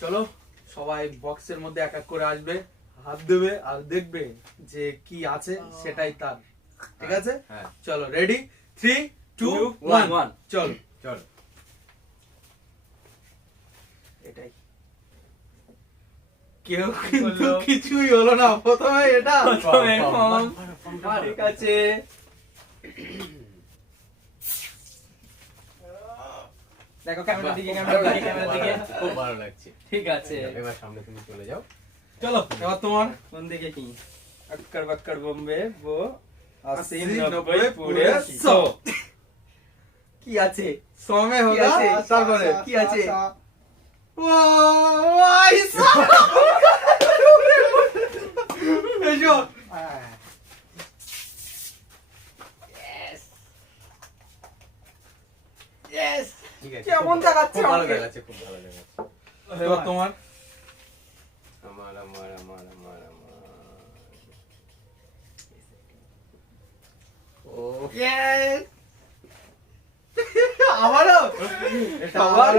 চলো সবাই বক্সের মধ্যে এক এক করে আসবে, হাত দেবে আর দেখবে যে কি আছে সেটাই তার। ঠিক আছে? হ্যাঁ। চলো রেডি, 3 2 1 চলো চলো। এটাই কেউ কিন্তু কিছুই হলো না, প্রথমে এটা ঠিক আছে। দেখো ক্যামেরার দিকে, ক্যামেরার দিকে। খুব ভালো লাগছে। ঠিক আছে, এবার সামনে তুমি চলে যাও। চলো এবার তোমার কোন দিকে কি? अक्कर बक्कर बॉम्बे वो 80 80 90 90 पूरे पूरे 100 কি আছে? 100 में होगा আছে? তারপরে কি আছে? ও আইসা এসো यस ঠিক আছে। কেমন দেখাচ্ছে খুব ভালো আমাকে? দেখাচ্ছে, খুব ভালো দেখাচ্ছে। এবার তোমার আমার আমার আমার আমার আমার ও यस আমারও সবার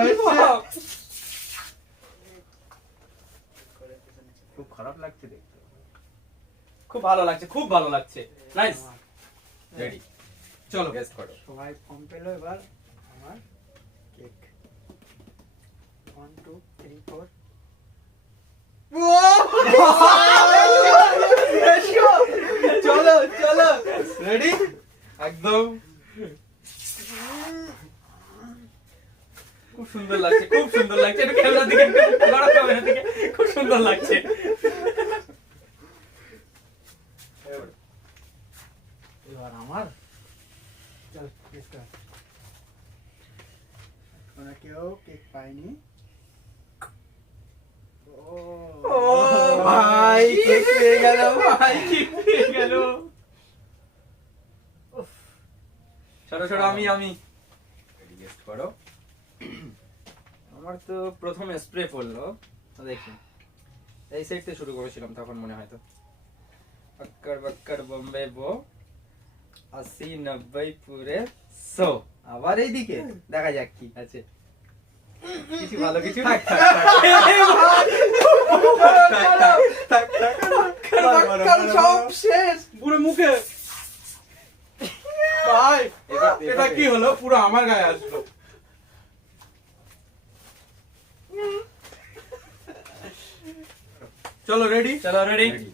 খুব খারাপ লাগছে দেখতে। খুব ভালো লাগছে, খুব ভালো লাগছে। নাইস। রেডি, চলো গেস করো। সবাই ফর্ম পেলো, এবার আমার কেক। 1 2 3 4 চলো চলো রেডি একদম খুব সুন্দর লাগছে, খুব সুন্দর লাগছে। একটু ক্যামেরার দিকে, বড় ক্যামেরার দিকে। খুব সুন্দর লাগছে। এবার আমার চল কেক কর। ওরা কেউ কেক পায়নি। ও ভাই কেক পেয়ে গেল, ভাই কেক পেয়ে গেল। ছোট ছোট আমি রেডি, গেস করো। আমার তো প্রথম স্প্রে পড়লো, দেখি এই সাইড থেকে শুরু করেছিলাম তখন মনে হয়। তো अक्कर बक्कर बॉम्बे वो 80 90 पूरे 100 আবার এইদিকে দেখা যাক কি আছে। কিছু ভালো কিছু সব শেষ পুরো মুখে। ভাই এটা কি হলো, পুরো আমার গায়ে আসলো। চলো রেডি, চলো রেডি। রেডি,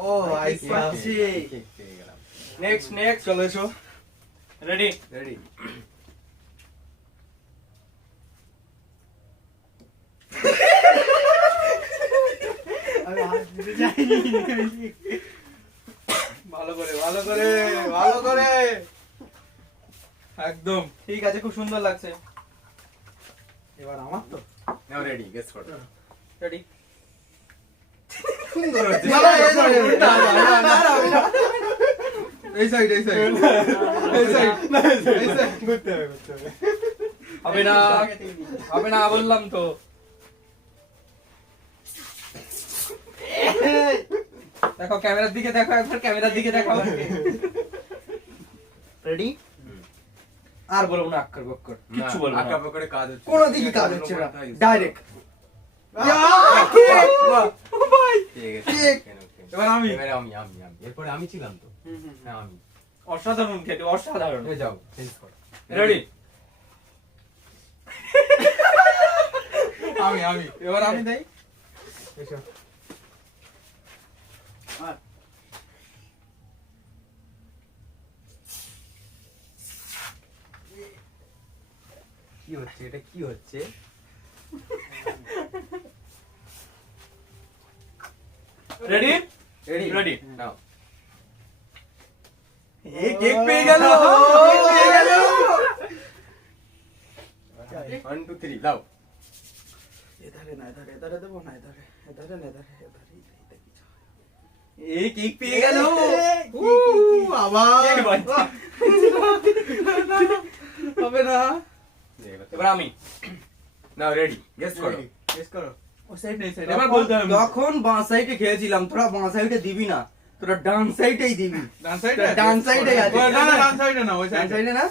ও আইসা কেক পেয়ে গেলাম। নেক্সট নেক্সট চলো এসো রেডি। রেডি, আমি হাত দিতে যাইনি। ভালো করে ভালো করে ভালো করে একদম ঠিক আছে, খুব সুন্দর লাগছে। এবার আমার তো নাও রেডি, গেস করো। রেডি। সুন্দর হচ্ছে। এই সাইড এই সাইড এই সাইড এই সাইড ঘুরতে হবে, ঘুরতে হবে। হবে না, হবে না বললাম তো। দেখো ক্যামেরার দিকে দেখো, একবার ক্যামেরার দিকে দেখো। রেডি। আর বলবো না আক্কর বক্কর, কিচ্ছু বলবো না। আঁকা পাকা কাজ হচ্ছে। কোনো দিকে কাজ হচ্ছে না, ডাইরেক্ট। ঠিক আছে, কেক। এবার আমি এবারে আমি আমি আমি এরপরে আমি ছিলাম তো। হ্যাঁ আমি। অসাধারণ খেতে, অসাধারণ। এ যাও, চেঞ্জ করো। রেডি। আমি আমি এবার আমি দেই। এসো। কি হচ্ছে এটা, কি হচ্ছে? Ready ready, ready. নাও। এই কেক পেয়ে গেল, কেক পেয়ে গেল। 1 2 3 দাও। এধারে না, এধারে এধারে দেবো না, এধারে এধারে না, এধারে এধারে। এই কেক পেয়ে গেল। আবার কেক বাচ্চা। হবে না। এবার আমি। নাও রেডি, গেস করো। গেস করো। ও সাইড নেই, সাইড। এবার বলতে হবে। তখন বাঁ সাইডে খেয়েছিলাম, তোরা বাঁ সাইডে দিবি না। তোরা ডান সাইডেই দিবি। ডান সাইডে তোর ডান সাইডে আছে। না না ডান সাইডে না, ওই ডান সাইডে। সাইডে না?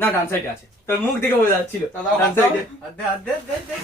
না ডান সাইডে আছে। তোর মুখ দেখে বোঝা যাচ্ছিল দাদা, ডান হাত দাও। সাইডে। আর দে, আর দে, দে, দে।